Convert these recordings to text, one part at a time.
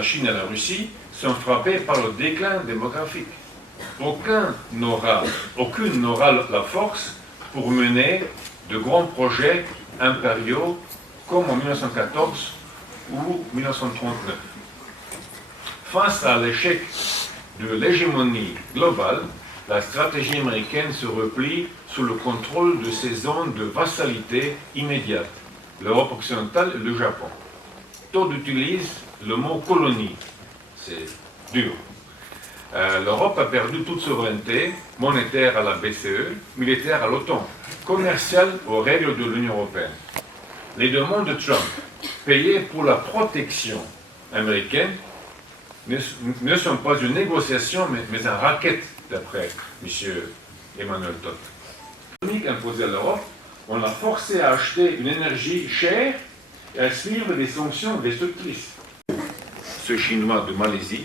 la Chine et la Russie sont frappés par le déclin démographique. Aucune n'aura la force pour mener de grands projets impériaux comme en 1914 ou 1939. Face à l'échec de l'hégémonie globale, la stratégie américaine se replie sous le contrôle de ces zones de vassalité immédiate, l'Europe occidentale et le Japon. Todd utilise le mot colonie, c'est dur. L'Europe a perdu toute souveraineté, monétaire à la BCE, militaire à l'OTAN, commerciale aux règles de l'Union européenne. Les demandes de Trump, payées pour la protection américaine, ne sont pas une négociation, mais un racket, d'après M. Emmanuel Todd. L'économie imposée à l'Europe, on l'a forcé à acheter une énergie chère et à suivre des sanctions destructrices. Ce Chinois de Malaisie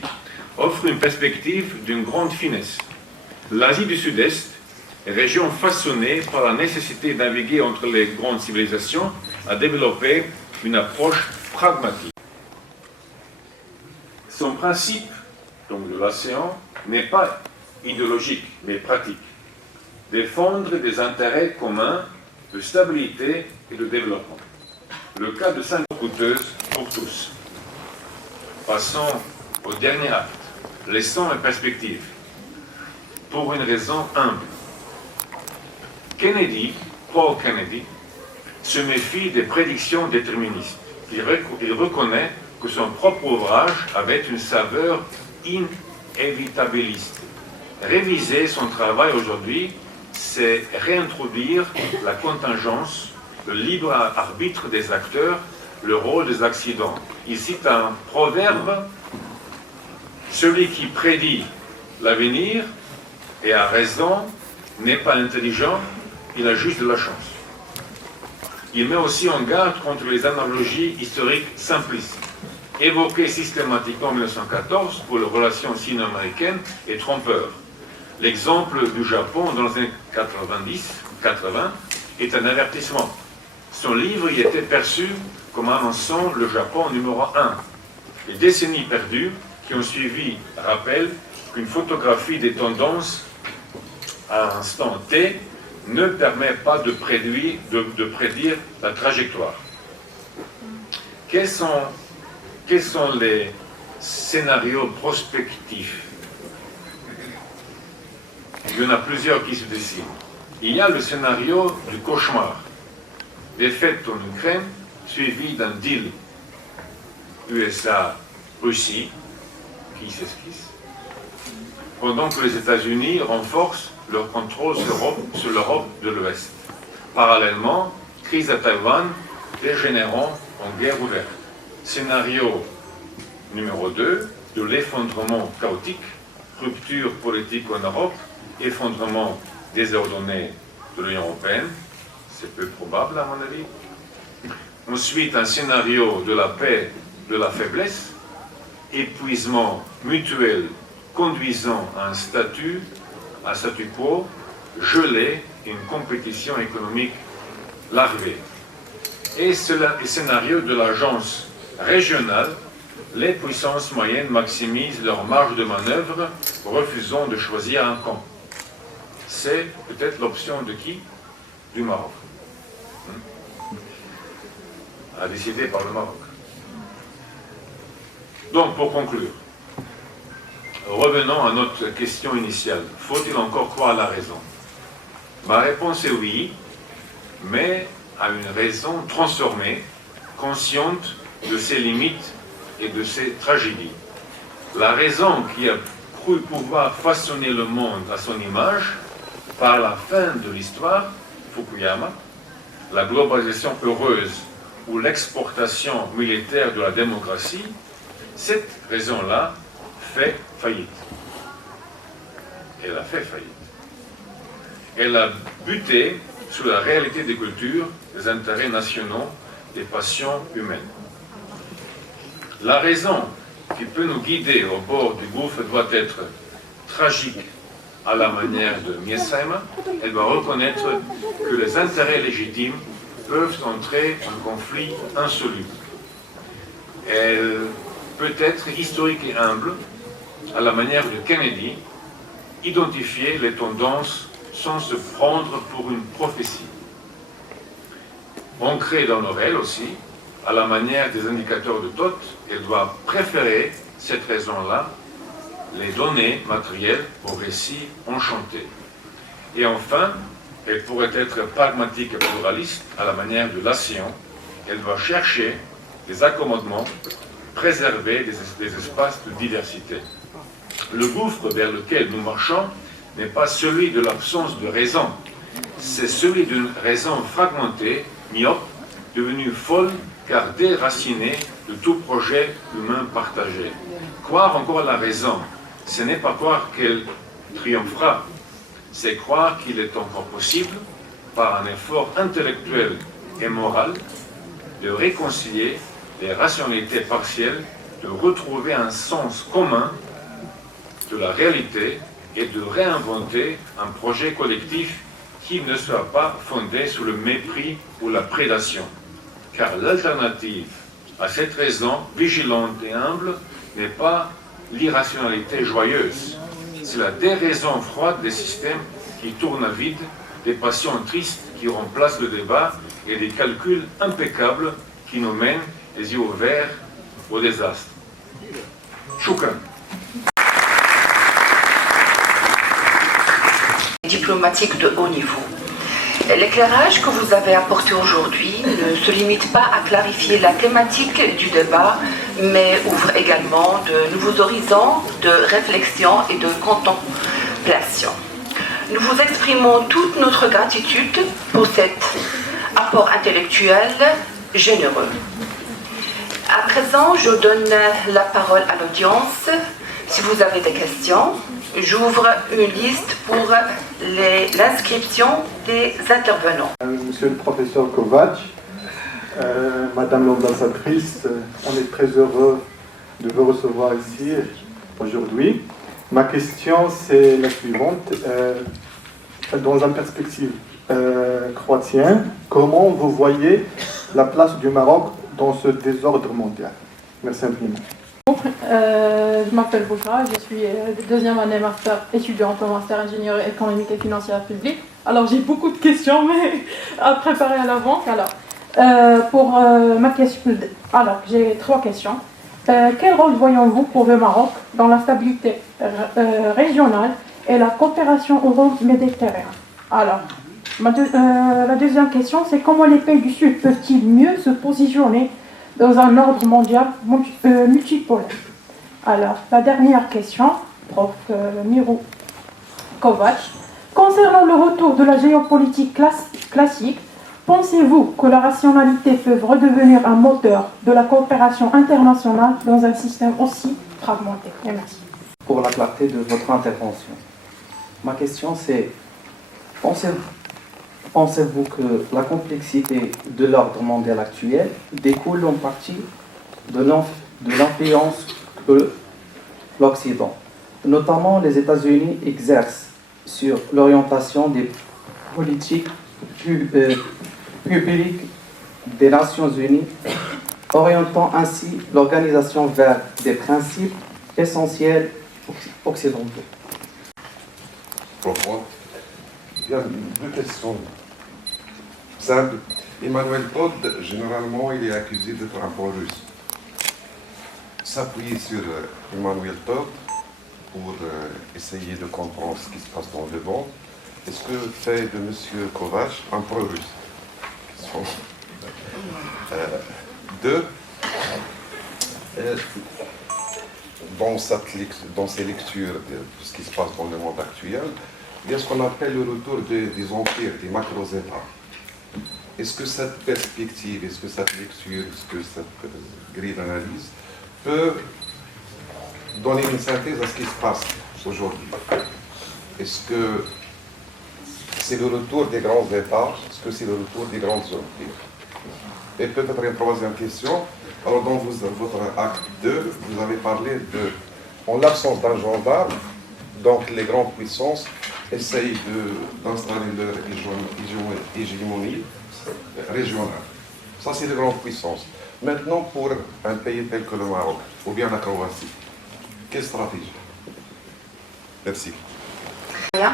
offre une perspective d'une grande finesse. L'Asie du Sud-Est, région façonnée par la nécessité de naviguer entre les grandes civilisations, a développé une approche pragmatique. Son principe, donc de l'océan, n'est pas idéologique, mais pratique. Défendre des intérêts communs de stabilité et de développement. Le cas de Singapour coûteuse pour tous. Passons au dernier acte, laissons une perspective. Pour une raison humble. Paul Kennedy, se méfie des prédictions déterministes. Il reconnaît que son propre ouvrage avait une saveur inévitabiliste. Réviser son travail aujourd'hui, c'est réintroduire la contingence, le libre arbitre des acteurs, le rôle des accidents. Il cite un proverbe, celui qui prédit l'avenir et a raison n'est pas intelligent, il a juste de la chance. Il met aussi en garde contre les analogies historiques simplistes, évoquées systématiquement en 1914 pour les relations sino-américaines et trompeur. L'exemple du Japon dans les années 80 est un avertissement. Son livre y était perçu comme annonçant le Japon numéro 1. Les décennies perdues qui ont suivi rappellent qu'une photographie des tendances à un instant T ne permet pas de prédire la trajectoire. Quels sont les scénarios prospectifs? Il y en a plusieurs qui se dessinent. Il y a le scénario du cauchemar. Défaite en Ukraine, suivi d'un deal USA-Russie qui s'esquisse, pendant que les États-Unis renforcent leur contrôle sur l'Europe de l'Ouest. Parallèlement, crise à Taïwan dégénérant en guerre ouverte. Scénario numéro 2, de l'effondrement chaotique, rupture politique en Europe, effondrement désordonné de l'Union européenne, c'est peu probable à mon avis. Ensuite, un scénario de la paix, de la faiblesse, épuisement mutuel conduisant à un statu quo gelé, une compétition économique larvée. Et le scénario de l'agence régionale, les puissances moyennes maximisent leur marge de manœuvre, refusant de choisir un camp. C'est peut-être l'option de qui? Du Maroc. À décider par le Maroc. Donc, pour conclure, revenons à notre question initiale. Faut-il encore croire à la raison? Ma réponse est oui, mais à une raison transformée, consciente de ses limites et de ses tragédies. La raison qui a cru pouvoir façonner le monde à son image, par la fin de l'histoire, Fukuyama, la globalisation heureuse ou l'exportation militaire de la démocratie, cette raison-là fait faillite. Elle a fait faillite. Elle a buté sur la réalité des cultures, des intérêts nationaux, des passions humaines. La raison qui peut nous guider au bord du gouffre doit être tragique à la manière de Miesheimer. Elle doit reconnaître que les intérêts légitimes peuvent entrer en conflit insoluble. Elle peut être historique et humble, à la manière de Kennedy, identifier les tendances sans se prendre pour une prophétie. Ancrée dans nos réels aussi, à la manière des indicateurs de Toth, elle doit préférer cette raison-là, les données matérielles au récit enchanté. Et enfin, elle pourrait être pragmatique et pluraliste à la manière de Lassion. Elle doit chercher des accommodements, préserver des espaces de diversité. Le gouffre vers lequel nous marchons n'est pas celui de l'absence de raison, c'est celui d'une raison fragmentée, myope, devenue folle car déracinée de tout projet humain partagé. Croire encore à la raison, ce n'est pas croire qu'elle triomphera, c'est croire qu'il est encore possible, par un effort intellectuel et moral, de réconcilier les rationalités partielles, de retrouver un sens commun de la réalité et de réinventer un projet collectif qui ne soit pas fondé sur le mépris ou la prédation. Car l'alternative à cette raison vigilante et humble n'est pas l'irrationalité joyeuse, c'est la déraison froide des systèmes qui tournent à vide, des passions tristes qui remplacent le débat et des calculs impeccables qui nous mènent les yeux ouverts au désastre. Shukran. Diplomatique de haut niveau. L'éclairage que vous avez apporté aujourd'hui ne se limite pas à clarifier la thématique du débat, mais ouvre également de nouveaux horizons de réflexion et de contemplation. Nous vous exprimons toute notre gratitude pour cet apport intellectuel généreux. À présent, je donne la parole à l'audience. Si vous avez des questions, j'ouvre une liste pour l'inscription des intervenants. Monsieur le professeur Kovač, Madame l'ambassadrice, on est très heureux de vous recevoir ici aujourd'hui. Ma question, c'est la suivante. Dans une perspective chrétienne, comment vous voyez la place du Maroc dans ce désordre mondial? Merci infiniment. Je m'appelle Boukra, je suis deuxième année master étudiante en master ingénierie économique et financière publique. Alors j'ai beaucoup de questions mais à préparer à l'avance. Alors, pour ma question, alors j'ai 3 questions. Quel rôle voyons-vous pour le Maroc dans la stabilité régionale et la coopération euro-méditerranéenne? Alors, la deuxième question, c'est comment les pays du Sud peuvent-ils mieux se positionner dans un ordre mondial multipolaire? Alors, la dernière question, prof. Miro Kovač. Concernant le retour de la géopolitique classique, pensez-vous que la rationalité peut redevenir un moteur de la coopération internationale dans un système aussi fragmenté? Et merci. Pour la clarté de votre intervention. Ma question c'est, pensez-vous que la complexité de l'ordre mondial actuel découle en partie de l'influence que l'Occident, notamment les États-Unis, exercent sur l'orientation des politiques publiques des Nations Unies, orientant ainsi l'organisation vers des principes essentiels occidentaux? Il y a 2 questions simples. Emmanuel Todd, généralement, il est accusé d'être un pro-russe. S'appuyer sur Emmanuel Todd pour essayer de comprendre ce qui se passe dans le monde, est-ce que fait de M. Kovač un pro-russe? 2. Dans ses lectures de ce qui se passe dans le monde actuel, il y a ce qu'on appelle le retour des empires, des macro-États. Est-ce que cette perspective, est-ce que cette lecture, est-ce que cette grille d'analyse peut donner une synthèse à ce qui se passe aujourd'hui? Est-ce que c'est le retour des grands États? Est-ce que c'est le retour des grands empires? Et peut-être une troisième question. Alors dans votre acte 2, vous avez parlé de, en l'absence d'un gendarme, donc les grandes puissances essayent d'installer leur hégémonie régionale. Ça, c'est les grandes puissances. Maintenant, pour un pays tel que le Maroc, ou bien la Croatie, quelle stratégie? Merci. Rien.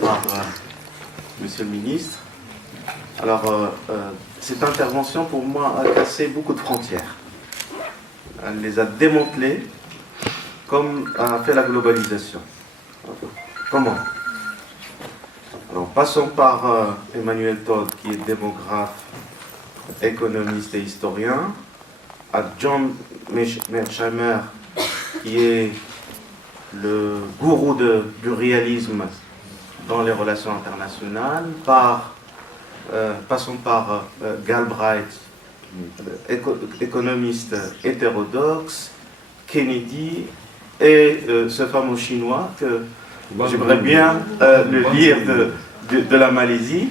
Par Monsieur le ministre. Alors, cette intervention pour moi a cassé beaucoup de frontières. Elle les a démantelées comme a fait la globalisation. Comment? Alors, passons par Emmanuel Todd, qui est démographe, économiste et historien, à John Mearsheimer, qui est le gourou du réalisme dans les relations internationales, passons par Galbraith, économiste hétérodoxe, Kennedy, et ce fameux chinois que j'aimerais bien le lire de la Malaisie.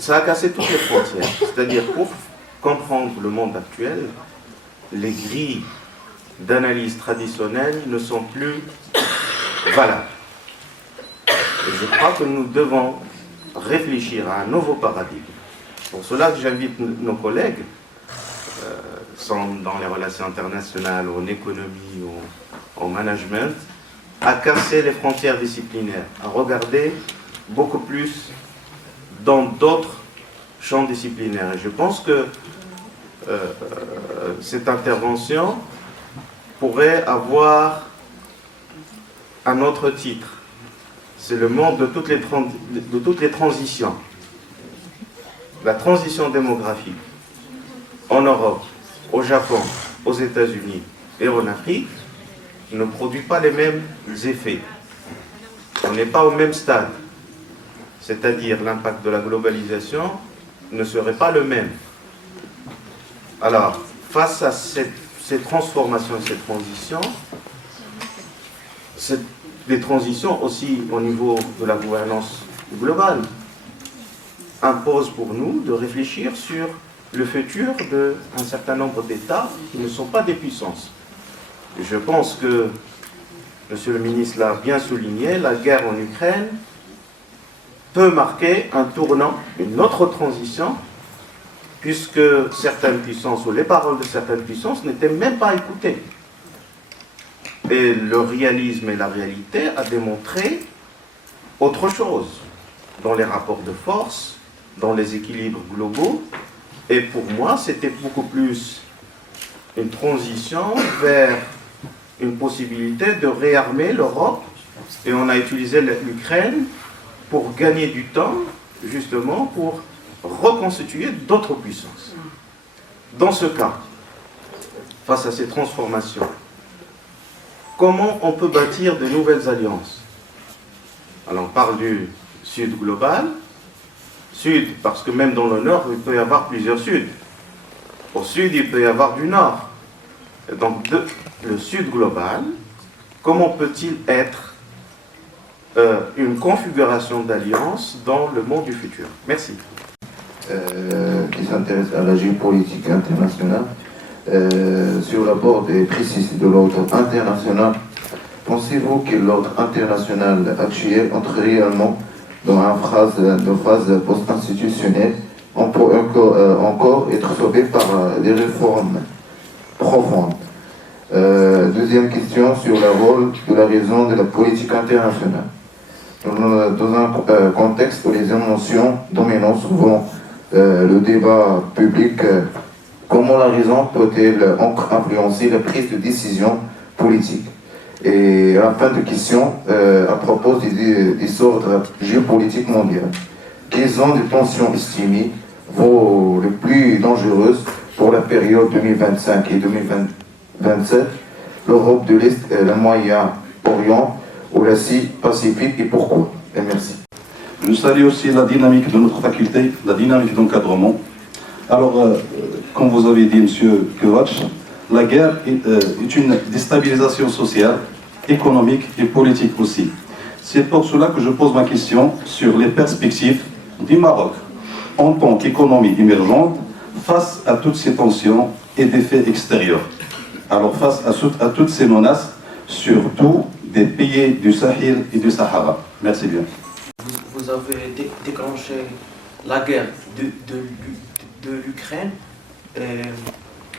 Ça a cassé toutes les frontières. C'est-à-dire, pour comprendre le monde actuel, les grilles d'analyse traditionnelles ne sont plus valables. Et je crois que nous devons réfléchir à un nouveau paradigme. Pour cela, j'invite nos collègues, dans les relations internationales, en économie, en management, à casser les frontières disciplinaires, à regarder beaucoup plus dans d'autres champs disciplinaires. Et je pense que cette intervention pourrait avoir un autre titre. C'est le monde de toutes les transitions. La transition démographique en Europe, au Japon, aux États-Unis et en Afrique ne produit pas les mêmes effets. On n'est pas au même stade. C'est-à-dire l'impact de la globalisation ne serait pas le même. Alors, face à ces transformations et ces transitions, des transitions aussi au niveau de la gouvernance globale imposent pour nous de réfléchir sur le futur d'un certain nombre d'États qui ne sont pas des puissances. Et je pense que, Monsieur le ministre l'a bien souligné, la guerre en Ukraine peut marquer un tournant, une autre transition, puisque certaines puissances, ou les paroles de certaines puissances, n'étaient même pas écoutées. Et le réalisme et la réalité a démontré autre chose dans les rapports de force, dans les équilibres globaux. Et pour moi, c'était beaucoup plus une transition vers une possibilité de réarmer l'Europe. Et on a utilisé l'Ukraine pour gagner du temps, justement, pour reconstituer d'autres puissances. Dans ce cas, face à ces transformations, comment on peut bâtir de nouvelles alliances? Alors on parle du Sud global. Sud, parce que même dans le Nord, il peut y avoir plusieurs Suds. Au Sud, il peut y avoir du Nord. Et donc, le Sud global, comment peut-il être une configuration d'alliance dans le monde du futur? Merci. Qui s'intéresse à la géopolitique internationale, sur la bord et précise de l'ordre international, pensez-vous que l'ordre international actuel entre réellement dans une phase post-institutionnelle, on peut encore être sauvé par des réformes profondes? Deuxième question sur le rôle de la raison de la politique internationale. Dans un contexte où les émotions dominent souvent le débat public, comment la raison peut-elle influencer la prise de décision politique? Et à la fin de question, à propos des ordres géopolitiques mondiaux, quelles sont les tensions estimées les plus dangereuses pour la période 2025 et 2027, l'Europe de l'Est, le Moyen-Orient ou l'Asie-Pacifique, et pourquoi? Et merci. Je salue aussi la dynamique de notre faculté, la dynamique d'encadrement. Alors, comme vous avez dit, M. Kovac, la guerre est une déstabilisation sociale, économique et politique aussi. C'est pour cela que je pose ma question sur les perspectives du Maroc en tant qu'économie émergente face à toutes ces tensions et défis extérieurs. Alors, face à toutes ces menaces, surtout des pays du Sahel et du Sahara. Merci bien. Vous avez déclenché la guerre de l'Ukraine.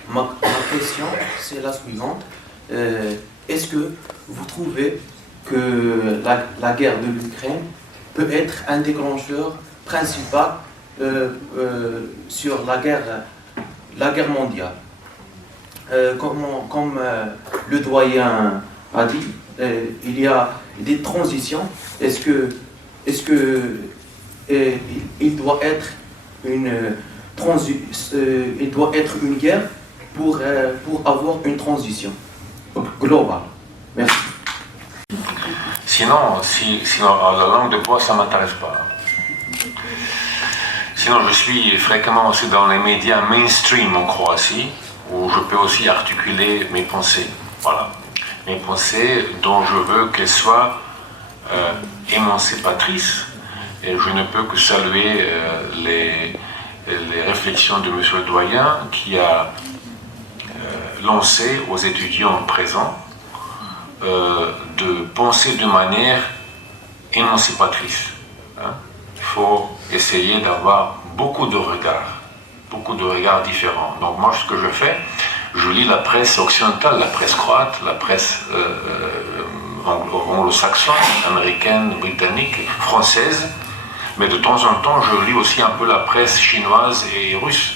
Ma question, c'est la suivante. Est-ce que vous trouvez que la guerre de l'Ukraine peut être un déclencheur principal sur la guerre mondiale? Comme le doyen a dit, il y a des transitions. Est-ce que il doit être une guerre pour avoir une transition globale? Merci. Sinon, la langue de bois, ça ne m'intéresse pas. Sinon, je suis fréquemment aussi dans les médias mainstream en Croatie, où je peux aussi articuler mes pensées. Voilà. Mes pensées dont je veux qu'elles soient émancipatrices. Et je ne peux que saluer les réflexions de M. le doyen qui a lancé aux étudiants présents de penser de manière émancipatrice. Hein? Il faut essayer d'avoir beaucoup de regards différents. Donc moi, ce que je fais, je lis la presse occidentale, la presse croate, la presse anglo-saxonne, américaine, britannique, française, mais de temps en temps, je lis aussi un peu la presse chinoise et russe,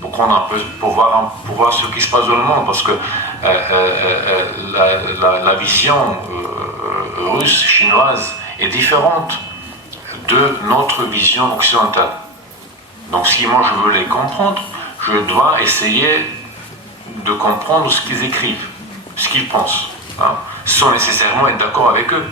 pour prendre un peu, pour voir ce qui se passe dans le monde, parce que la vision russe, chinoise est différente de notre vision occidentale. Donc si moi je veux les comprendre, je dois essayer de comprendre ce qu'ils écrivent, ce qu'ils pensent, hein, sans nécessairement être d'accord avec eux.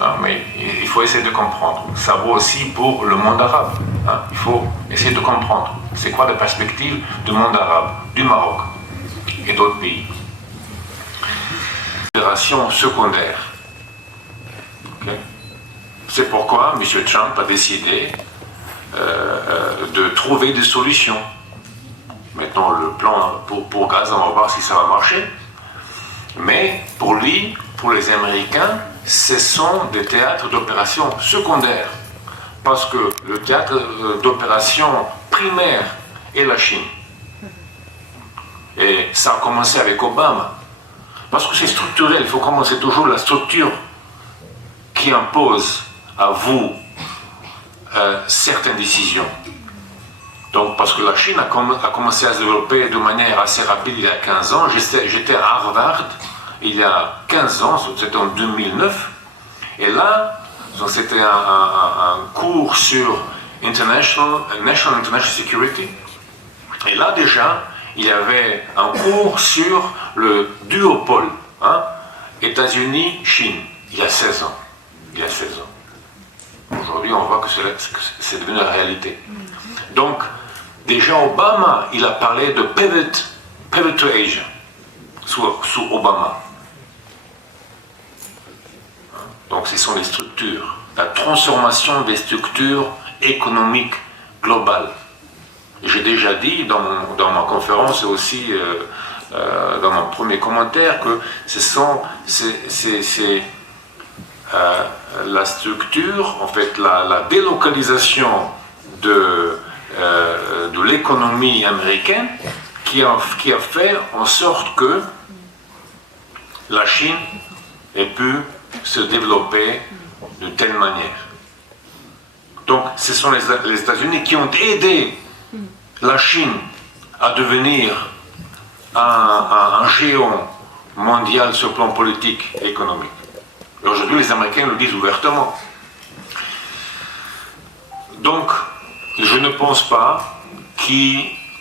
Hein, mais il faut essayer de comprendre. Ça vaut aussi pour le monde arabe. Hein, il faut essayer de comprendre. C'est quoi la perspective du monde arabe, du Maroc et d'autres pays. Considération secondaire. Okay. C'est pourquoi M. Trump a décidé de trouver des solutions. Maintenant, le plan pour Gaza, on va voir si ça va marcher. Mais pour lui, pour les Américains, ce sont des théâtres d'opération secondaires. Parce que le théâtre d'opération primaire est la Chine. Et ça a commencé avec Obama. Parce que c'est structurel, il faut commencer toujours la structure qui impose à vous certaines décisions. Donc, parce que la Chine a commencé à se développer de manière assez rapide il y a 15 ans. J'étais à Harvard il y a 15 ans, c'était en 2009. Et là, c'était un cours sur National International Security. Et là déjà, il y avait un cours sur le duopole, hein, États-Unis-Chine, il y a 16 ans. Aujourd'hui, on voit que c'est devenu la réalité. Donc, déjà Obama, il a parlé de pivot to Asia, sous Obama. Donc, ce sont les structures, la transformation des structures économiques globales. J'ai déjà dit dans ma conférence et aussi dans mon premier commentaire que c'est la structure, en fait, la délocalisation de l'économie américaine qui a fait en sorte que la Chine ait pu se développer de telle manière. Donc, ce sont les États-Unis qui ont aidé la Chine à devenir un géant mondial sur le plan politique et économique. Et aujourd'hui, les Américains le disent ouvertement. Donc, je ne pense pas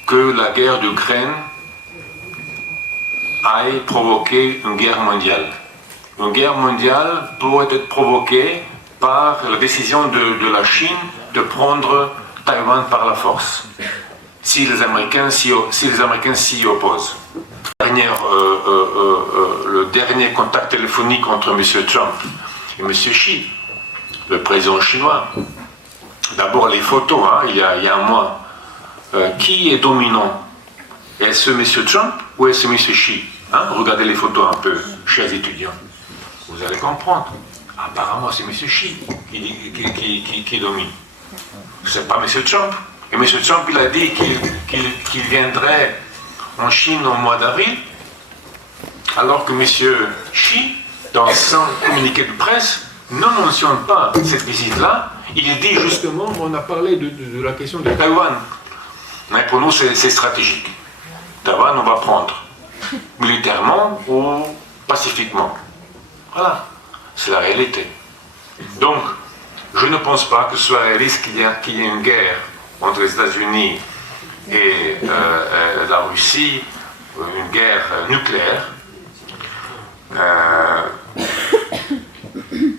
que la guerre d'Ukraine aille provoquer une guerre mondiale. Une guerre mondiale pourrait être provoquée par la décision de la Chine de prendre Taïwan par la force, si les Américains s'y opposent. Le dernier contact téléphonique entre M. Trump et M. Xi, le président chinois, d'abord les photos, hein, il y a un mois, qui est dominant? Est-ce M. Trump ou est-ce M. Xi, hein? Regardez les photos un peu, chers étudiants. Vous allez comprendre. Apparemment, c'est M. Xi qui domine. Ce n'est pas M. Trump. Et M. Trump, il a dit qu'il viendrait en Chine au mois d'avril, alors que M. Xi, dans son communiqué de presse, ne mentionne pas cette visite-là. Il dit justement, on a parlé de la question de Taïwan. Mais pour nous, c'est stratégique. Taïwan, on va prendre militairement ou pacifiquement. Voilà, c'est la réalité. Donc, je ne pense pas que ce soit réaliste qu'il y ait une guerre entre les États-Unis et la Russie, une guerre nucléaire.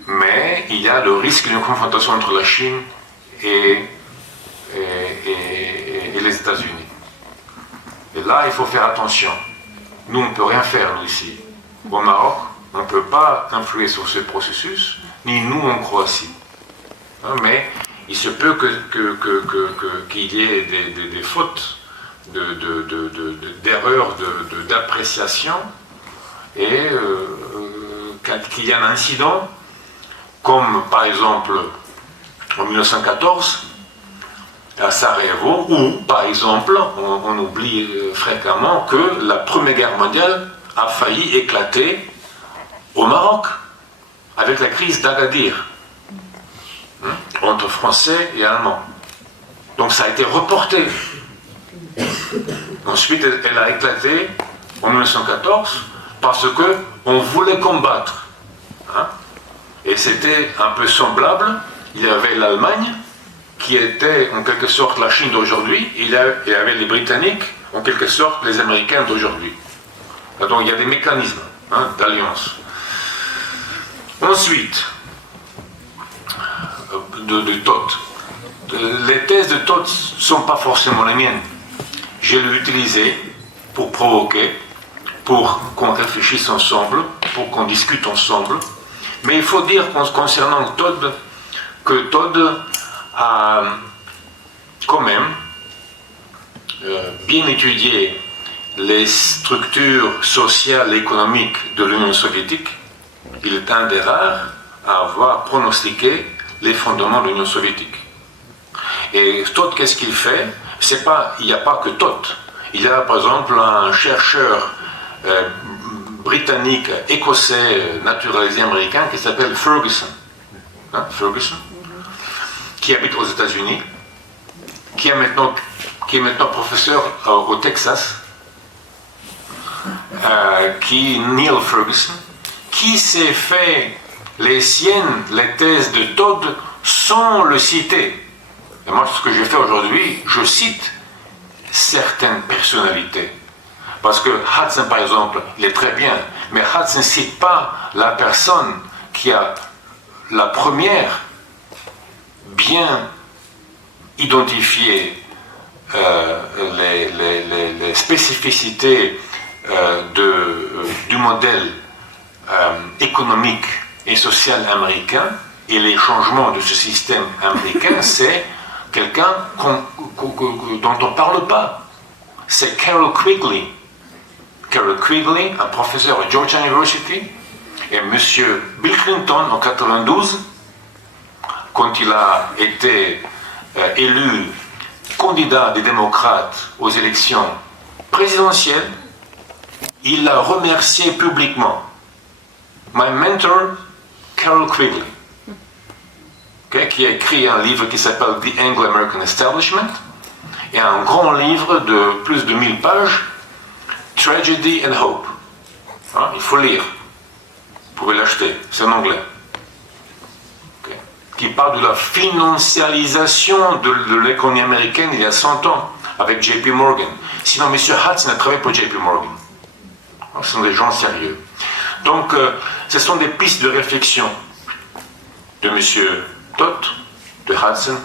Mais il y a le risque d'une confrontation entre la Chine et les États-Unis. Et là, il faut faire attention. Nous, on ne peut rien faire, nous, ici. Au Maroc, on ne peut pas influer sur ce processus, ni nous en Croatie. Mais il se peut qu'il y ait des fautes, d'erreurs d'appréciation, et qu'il y ait un incident, comme par exemple en 1914, à Sarajevo, où, par exemple, on oublie fréquemment que la Première Guerre mondiale a failli éclater au Maroc, avec la crise d'Agadir, entre Français et Allemands. Donc ça a été reporté. Ensuite, elle a éclaté en 1914 parce qu'on voulait combattre. Et c'était un peu semblable. Il y avait l'Allemagne, qui était en quelque sorte la Chine d'aujourd'hui, et il y avait les Britanniques, en quelque sorte les Américains d'aujourd'hui. Donc il y a des mécanismes d'alliance. Ensuite, de Todt. Les thèses de Todt ne sont pas forcément les miennes. Je l'ai utilisé pour provoquer, pour qu'on réfléchisse ensemble, pour qu'on discute ensemble. Mais il faut dire concernant Todt, que Todt a quand même bien étudié les structures sociales et économiques de l'Union soviétique. Il est un des rares à avoir pronostiqué les fondements de l'Union soviétique. Et Todt, qu'est-ce qu'il fait? Il n'y a pas que Todt. Il y a par exemple un chercheur britannique, écossais, naturalisé américain qui s'appelle Ferguson. Ferguson, qui habite aux États-Unis, qui est maintenant professeur au Texas, Neil Ferguson, qui s'est fait les siennes, les thèses de Todt, sans le citer. Et moi, ce que j'ai fait aujourd'hui, je cite certaines personnalités. Parce que Hudson, par exemple, il est très bien, mais Hudson ne cite pas la personne qui a la première bien identifié les spécificités du modèle économique et social américain et les changements de ce système américain. C'est quelqu'un dont on ne parle pas. C'est Carroll Quigley. Carroll Quigley, un professeur à Georgetown University, et M. Bill Clinton en 1992, quand il a été élu candidat des démocrates aux élections présidentielles, il l'a remercié publiquement. My mentor, Carroll Quigley, qui a écrit un livre qui s'appelle The Anglo-American Establishment, et un grand livre de plus de 1000 pages, Tragedy and Hope. Il faut lire. Vous pouvez l'acheter, c'est en anglais. Qui parle de la financialisation de l'économie américaine il y a 100 ans, avec JP Morgan. Sinon, M. Hudson a travaillé pour JP Morgan. Ce sont des gens sérieux. Donc, ce sont des pistes de réflexion de M. Todt, de Hudson.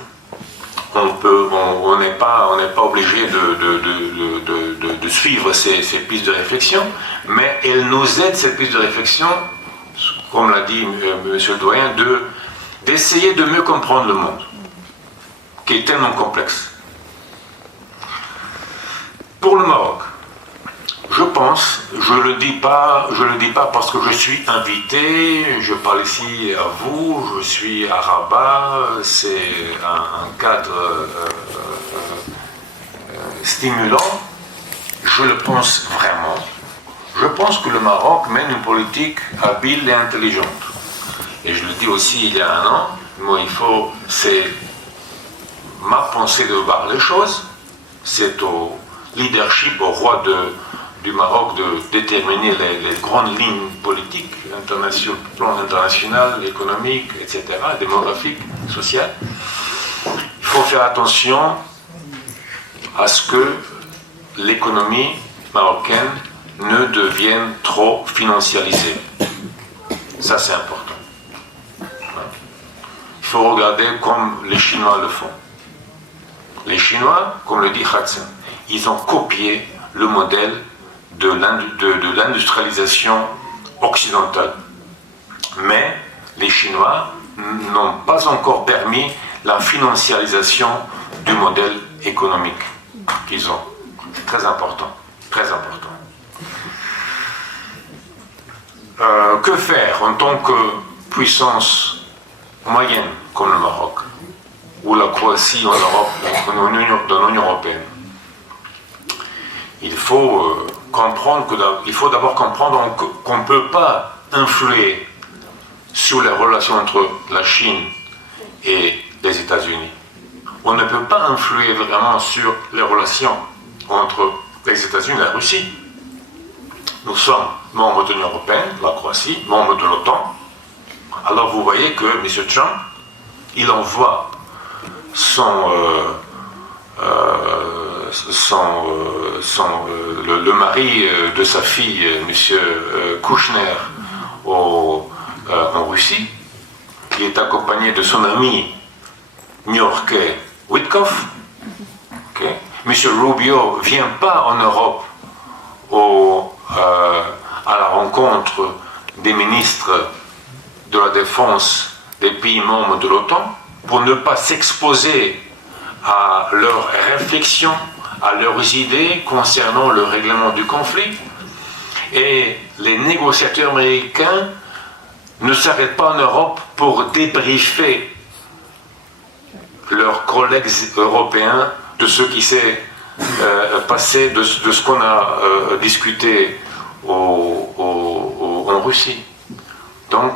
On n'est pas obligé de suivre ces pistes de réflexion, mais elles nous aident, ces pistes de réflexion, comme l'a dit M. le doyen, d'essayer de mieux comprendre le monde, qui est tellement complexe. Pour le Maroc, je pense, je le dis pas parce que je suis invité, je parle ici à vous, je suis à Rabat, c'est un cadre stimulant, je le pense vraiment. Je pense que le Maroc mène une politique habile et intelligente. Et je le dis aussi il y a un an, moi c'est ma pensée de voir les choses, c'est au leadership, au roi du Maroc de déterminer les grandes lignes politiques, plan international, économique, etc., démographique, social. Il faut faire attention à ce que l'économie marocaine ne devienne trop financiarisée. Ça, c'est important. Il faut regarder comme les Chinois le font. Les Chinois, comme le dit Hudson, ils ont copié le modèle de l'industrialisation occidentale. Mais les Chinois n'ont pas encore permis la financiarisation du modèle économique qu'ils ont. C'est très important, très important. Que faire en tant que puissance moyenne comme le Maroc ou la Croatie en Europe, dans l'Union européenne? Il faut d'abord comprendre qu'on ne peut pas influer sur les relations entre la Chine et les États-Unis. On ne peut pas influer vraiment sur les relations entre les États-Unis et la Russie. Nous sommes membres de l'Union européenne, la Croatie, membres de l'OTAN. Alors vous voyez que M. Trump, il envoie le mari de sa fille, M. Kushner, en Russie, qui est accompagné de son ami new-yorkais Witkoff. Okay. M. Rubio ne vient pas en Europe à la rencontre des ministres de la Défense des pays membres de l'OTAN pour ne pas s'exposer à leurs réflexions, à leurs idées concernant le règlement du conflit. Et les négociateurs américains ne s'arrêtent pas en Europe pour débriefer leurs collègues européens de ce qui s'est passé, de ce qu'on a discuté en Russie. Donc,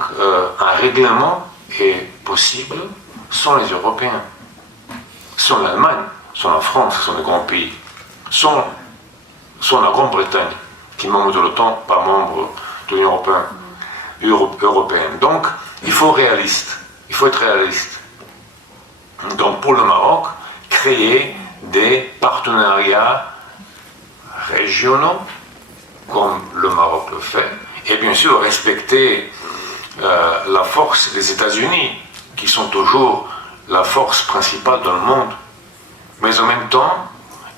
un règlement est possible sans les Européens, sans l'Allemagne, sans la France, sans les grands pays, sans la Grande-Bretagne, qui est membre de l'OTAN, pas membre de l'Union européenne. Donc, il faut être réaliste. Donc, pour le Maroc, créer des partenariats régionaux, comme le Maroc le fait, et bien sûr respecter la force des États-Unis, qui sont toujours la force principale dans le monde, mais en même temps,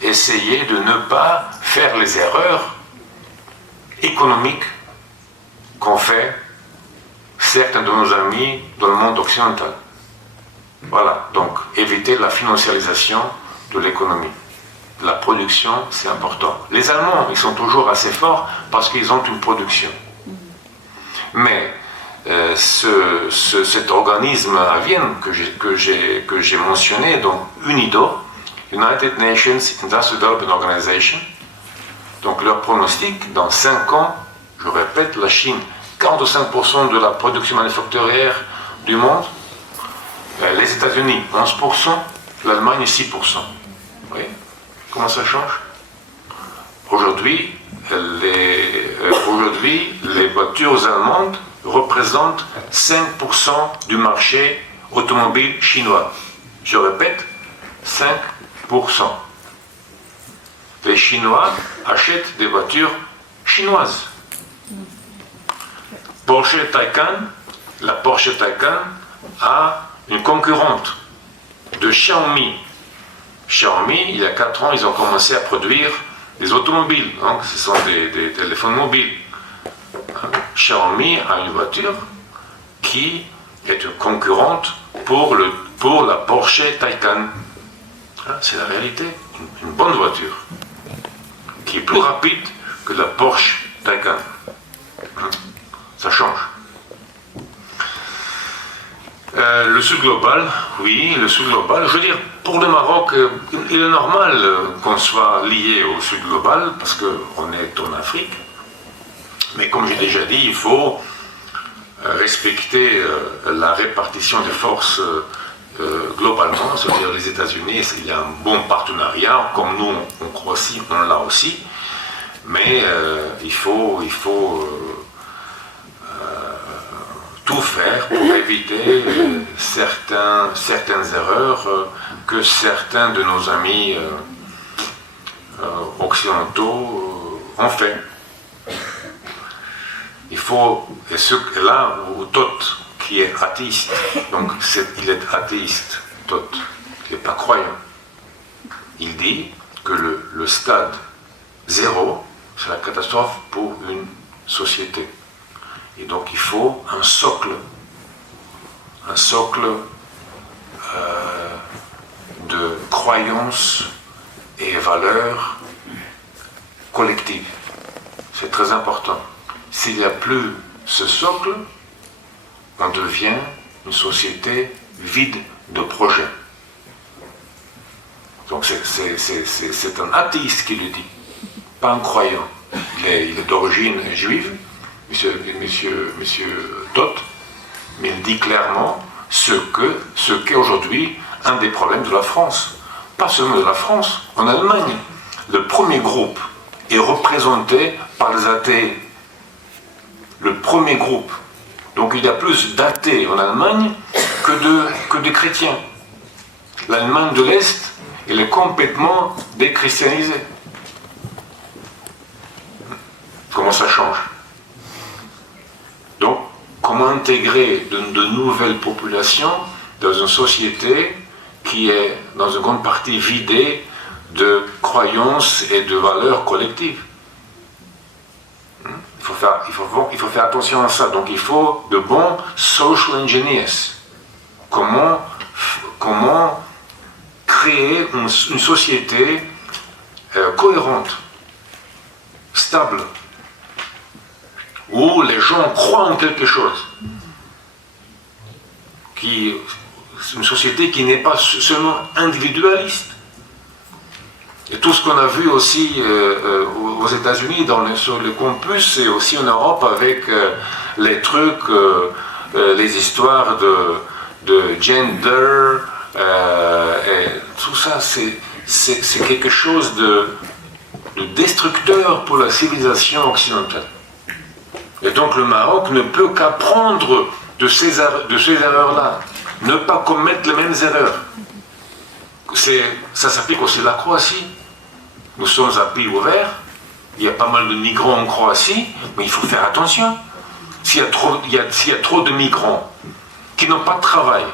essayer de ne pas faire les erreurs économiques qu'ont fait certains de nos amis dans le monde occidental. Voilà, donc éviter la financiarisation de l'économie. La production, c'est important. Les Allemands, ils sont toujours assez forts parce qu'ils ont une production. Mais cet organisme à Vienne que j'ai mentionné, donc UNIDO, United Nations Industrial Development Organization, donc leur pronostic, dans 5 ans, je répète, la Chine, 45% de la production manufacturière du monde, les États-Unis, 11%, l'Allemagne, 6%. Vous voyez comment ça change? Aujourd'hui, les voitures allemandes représentent 5% du marché automobile chinois. Je répète, 5%. Les Chinois achètent des voitures chinoises. La Porsche Taycan a une concurrente de Xiaomi. Xiaomi, il y a 4 ans, ils ont commencé à produire des automobiles. Donc, ce sont des téléphones mobiles. Xiaomi a une voiture qui est une concurrente pour la Porsche Taycan. C'est la réalité. Une bonne voiture qui est plus rapide que la Porsche Taycan. Ça change. Le Sud global, oui, le Sud global. Je veux dire, pour le Maroc, il est normal qu'on soit lié au Sud global parce qu'on est en Afrique. Mais comme j'ai déjà dit, il faut respecter la répartition des forces globalement, c'est-à-dire les États-Unis, il y a un bon partenariat, comme nous en Croatie, on l'a aussi. Mais il faut tout faire pour éviter certaines erreurs que certains de nos amis occidentaux ont fait. Il faut, et là où Todt, qui est athéiste, donc il est athéiste, Todt, il n'est pas croyant, il dit que le stade 0, c'est la catastrophe pour une société. Et donc il faut un socle de croyances et valeurs collectives. C'est très important. S'il n'y a plus ce socle, on devient une société vide de projets. Donc c'est un athéiste qui le dit, pas un croyant. Il est d'origine juive, monsieur Todt, mais il dit clairement ce qu'est aujourd'hui un des problèmes de la France. Pas seulement de la France, en Allemagne. Le premier groupe est représenté par les athées. Le premier groupe. Donc il y a plus d'athées en Allemagne que de chrétiens. L'Allemagne de l'Est, elle est complètement déchristianisée. Comment ça change? Donc, comment intégrer de nouvelles populations dans une société qui est, dans une grande partie, vidée de croyances et de valeurs collectives? Il faut faire attention à ça. Donc, il faut de bons social engineers. Comment créer une société cohérente, stable, où les gens croient en quelque chose, une société qui n'est pas seulement individualiste. Et tout ce qu'on a vu aussi aux États-Unis sur le campus et aussi en Europe avec les trucs, les histoires de gender, et tout ça, c'est quelque chose de destructeur pour la civilisation occidentale. Et donc le Maroc ne peut qu'apprendre de ces erreurs-là, ne pas commettre les mêmes erreurs. Ça s'applique aussi à la Croatie. Nous sommes un pays ouvert, il y a pas mal de migrants en Croatie, mais il faut faire attention. S'il y a trop de migrants qui n'ont pas de travail,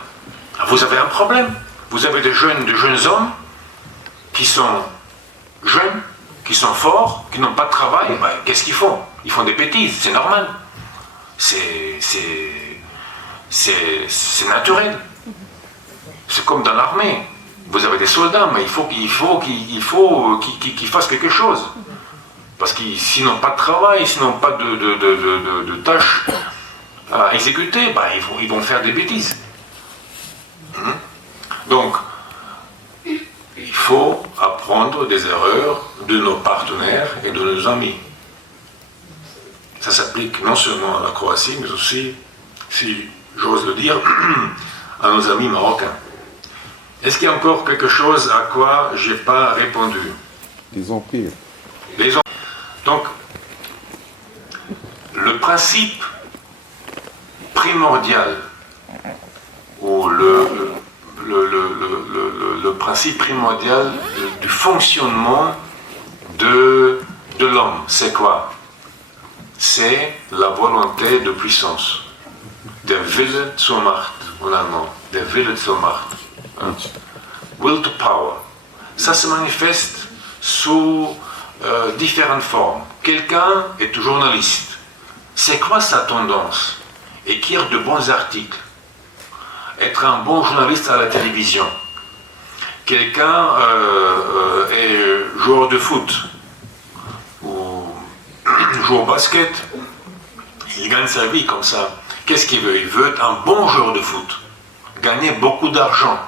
vous avez un problème. Vous avez des jeunes hommes qui sont jeunes, qui sont forts, qui n'ont pas de travail, qu'est-ce qu'ils font? Ils font des bêtises, c'est normal. C'est naturel. C'est comme dans l'armée. Vous avez des soldats, mais il faut qu'ils fassent quelque chose. Parce que s'ils n'ont pas de travail, s'ils n'ont pas de tâches à exécuter, ils vont faire des bêtises. Donc, il faut apprendre des erreurs de nos partenaires et de nos amis. Ça s'applique non seulement à la Croatie, mais aussi, si j'ose le dire, à nos amis marocains. Est-ce qu'il y a encore quelque chose à quoi je n'ai pas répondu? Les empires. Donc, le principe primordial, ou le principe primordial du fonctionnement de l'homme, c'est quoi? C'est la volonté de puissance. Der Wille zur Macht, en allemand. Der Wille zur Macht. Will to power. Ça se manifeste sous différentes formes. Quelqu'un est journaliste. C'est quoi sa tendance? Écrire de bons articles. Être un bon journaliste à la télévision. Quelqu'un est joueur de foot ou joue au basket. Il gagne sa vie comme ça. Qu'est-ce qu'il veut? Il veut être un bon joueur de foot. gagner beaucoup d'argent.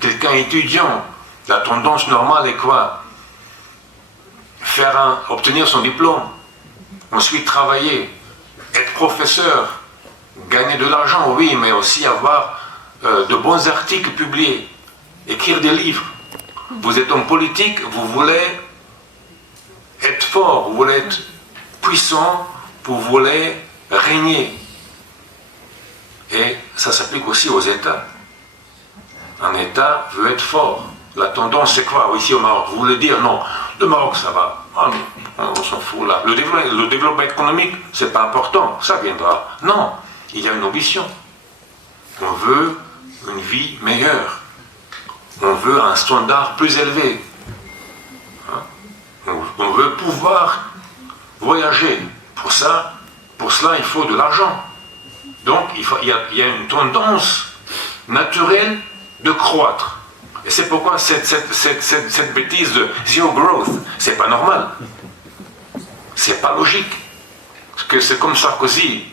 Quelqu'un étudiant, la tendance normale est quoi? Obtenir son diplôme, ensuite travailler, être professeur, gagner de l'argent, oui, mais aussi avoir de bons articles publiés, écrire des livres. Vous êtes homme politique, vous voulez être fort, vous voulez être puissant, vous voulez régner. Et ça s'applique aussi aux États. Un État veut être fort. La tendance, c'est quoi ici au Maroc? Vous voulez dire non, le Maroc, ça va. Ah, on s'en fout là. Le développement économique, c'est pas important, ça viendra. Non, il y a une ambition. On veut une vie meilleure. On veut un standard plus élevé. On veut pouvoir voyager. Pour cela, il faut de l'argent. Donc, il y a une tendance naturelle de croître. Et c'est pourquoi cette bêtise de zero growth, c'est pas normal. C'est pas logique. Parce que c'est comme Sarkozy.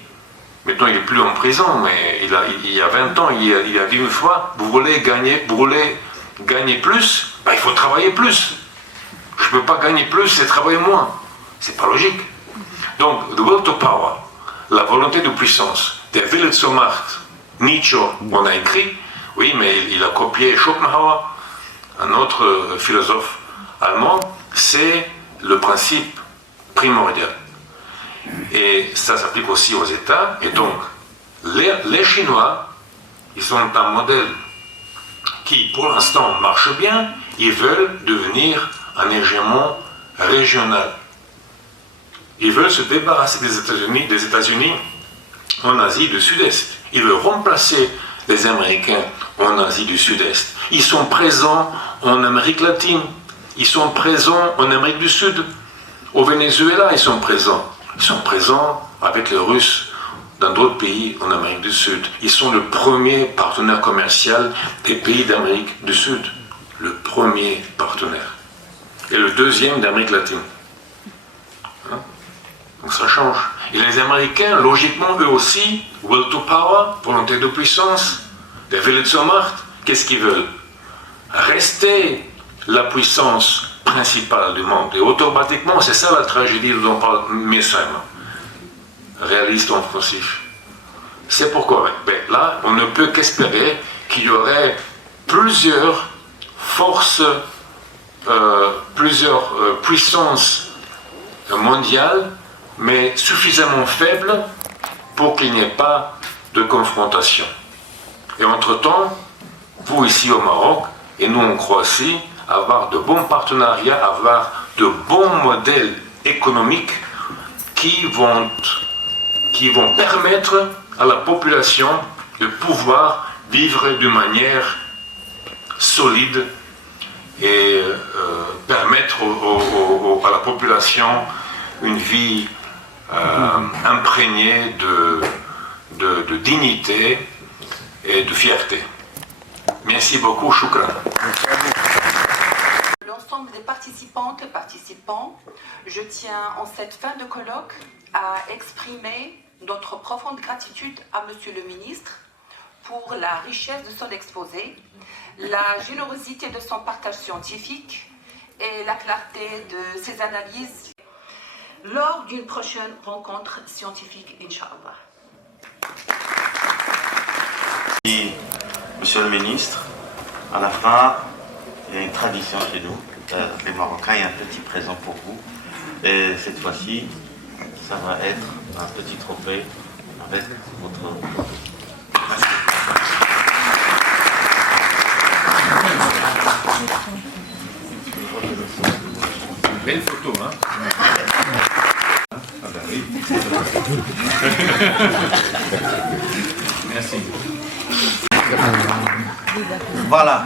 Maintenant, il n'est plus en prison, mais il y a 20 ans, il a dit une fois, vous voulez gagner plus, ben, il faut travailler plus. Je ne peux pas gagner plus et travailler moins. C'est pas logique. Donc, the will to power, la volonté de puissance, der Wille zur Macht, Nietzsche, on a écrit, oui, mais il a copié Schopenhauer, un autre philosophe allemand, c'est le principe primordial. Et ça s'applique aussi aux États. Et donc, les Chinois, ils ont un modèle qui, pour l'instant, marche bien. Ils veulent devenir un hégémon régional. Ils veulent se débarrasser des États-Unis en Asie du Sud-Est. Ils veulent remplacer les Américains en Asie du Sud-Est. Ils sont présents en Amérique latine. Ils sont présents en Amérique du Sud. Au Venezuela, ils sont présents. Ils sont présents avec les Russes dans d'autres pays en Amérique du Sud. Ils sont le premier partenaire commercial des pays d'Amérique du Sud. Le premier partenaire. Et le deuxième d'Amérique latine. Hein? Donc ça change. Et les Américains, logiquement, eux aussi, will to power, volonté de puissance, der Wille zur Macht, qu'est-ce qu'ils veulent? Rester la puissance principale du monde. Et automatiquement, c'est ça la tragédie dont parle Messheim, réaliste offensif. C'est pourquoi, là, on ne peut qu'espérer qu'il y aurait plusieurs forces, plusieurs puissances mondiales, mais suffisamment faibles pour qu'il n'y ait pas de confrontation. Et entre-temps, vous ici au Maroc, et nous en Croatie, avoir de bons partenariats, avoir de bons modèles économiques qui vont permettre à la population de pouvoir vivre d'une manière solide et permettre à la population une vie imprégnée de dignité et de fierté. Merci beaucoup, shukran. L'ensemble des participantes et participants, je tiens en cette fin de colloque à exprimer notre profonde gratitude à Monsieur le Ministre pour la richesse de son exposé, la générosité de son partage scientifique et la clarté de ses analyses lors d'une prochaine rencontre scientifique, Inch'Allah. Monsieur le ministre, à la fin, il y a une tradition chez nous, les Marocains, il y a un petit présent pour vous. Et cette fois-ci, ça va être un petit trophée avec votre... Belle photo, hein? Ah ben oui. Merci. Voilà.